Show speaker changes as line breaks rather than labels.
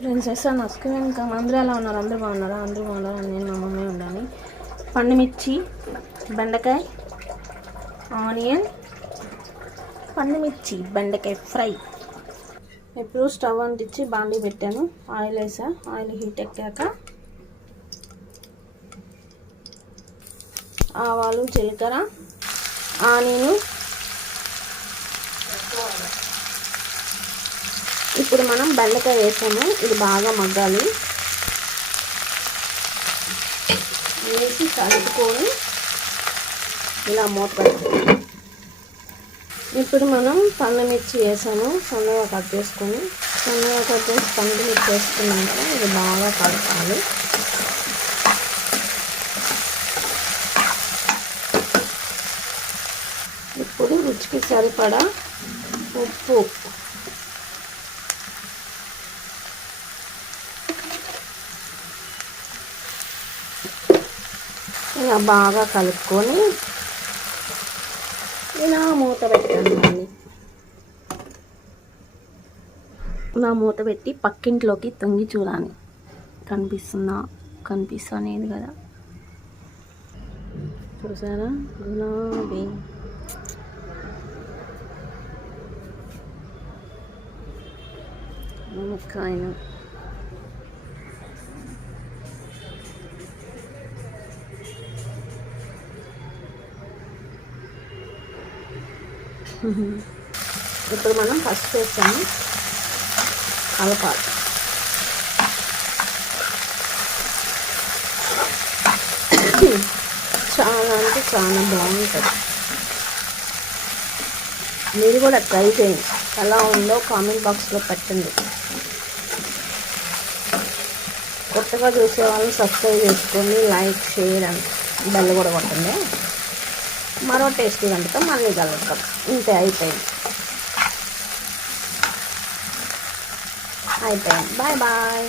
Friends వేస్తాను నచ్చుకుని ఇంకా అందరూ ఎలా ఉన్నారు? అందరూ బాగున్నారా? అందరూ బాగున్నారా? నేను మా మమ్మీ ఉండాలి. పండుమిర్చి బెండకాయ ఆనియన్ పండుమిర్చి బెండకాయ ఫ్రై. ఇప్పుడు స్టవ్ అంటించి బాండీ పెట్టాను. ఆయిల్ వేసా. ఆయిల్ హీట్ ఎక్కాక ఆవాలు జీలకర్ర ఆనియన్ ఇప్పుడు మనం బెండకాయ వేసాము. ఇది బాగా మగ్గాలి. వేసి కలుపుకొని ఇలా మూత ఇప్పుడు మనం పండుమిర్చి వేసాము. సన్నగా కట్ చేసుకొని సన్నగా కట్ చేసి పండుమిర్చి వేసుకున్నాక ఇది బాగా కలపాలి. ఇప్పుడు రుచికి సరిపడా ఉప్పు. ఇలా బాగా కలుపుకొని ఇలా మూత పెట్టండి మళ్ళీ ఇలా మూత పెట్టి పక్కింట్లోకి తొంగి చూడాలి. కనిపిస్తుందా? కనిపిస్తలేదు కదా. చూసారా? గులాబీ. మునక్కాయలు ఇప్పుడు మనం ఫస్ట్ వేస్తాము కలపాలి చాలా అంటే చాలా బాగుంటుంది. మీరు కూడా ట్రై చేయండి. ఎలా ఉందో కామెంట్ బాక్స్లో పెట్టండి. కొత్తగా చూసే వాళ్ళు సబ్స్క్రైబ్ చేసుకోండి లైక్ షేర్ అండ్ బెల్ కూడా కొట్టండి. మరో టేస్టీ వంటతో మళ్ళీ కలుగుతాం ఇంతే అయిపోయింది. అయిపోయింది. Bye bye.